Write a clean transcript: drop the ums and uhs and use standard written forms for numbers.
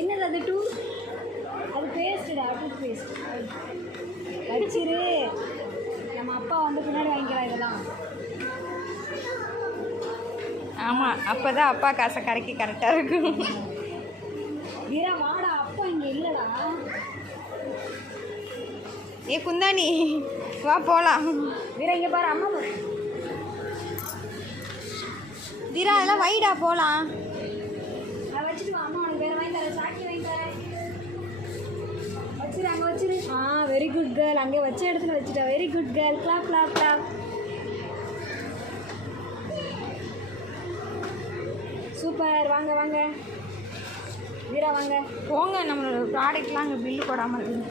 என்னது அது டூ அது பேஸ்ட்டுடா டூத் பேஸ்ட் வச்சிரு நம்ம அப்பா வந்து பின்னாடி வாங்கிக்கலாம் இதெல்லாம். ஆமாம், அப்போ தான் அப்பா காசை கரைக்கி கரெக்டாக இருக்கும். வீரா வாடா, அப்பா இங்கே இல்லைடா. ஏ குந்தாணி வா போகலாம். வீரா இங்கே பாரு, அம்மா பாரு. வீரா எல்லாம் வைடா போகலாம். அதை வச்சுட்டு வா, அம்மா உனக்கு வேறு வாங்கி தரேன், சாக்கி வாங்கி தரேன். வச்சிரு, அங்கே வச்சிரு. Very good girl. அங்கே வச்ச இடத்துல வச்சுட்டா. Very good girl. Clap clap clap. Super. வாங்க வாங்க வீரா வாங்க. போங்க, நம்மளோட ப்ராடக்ட்லாம் அங்கே பில்லு போடாமல் இருக்குது.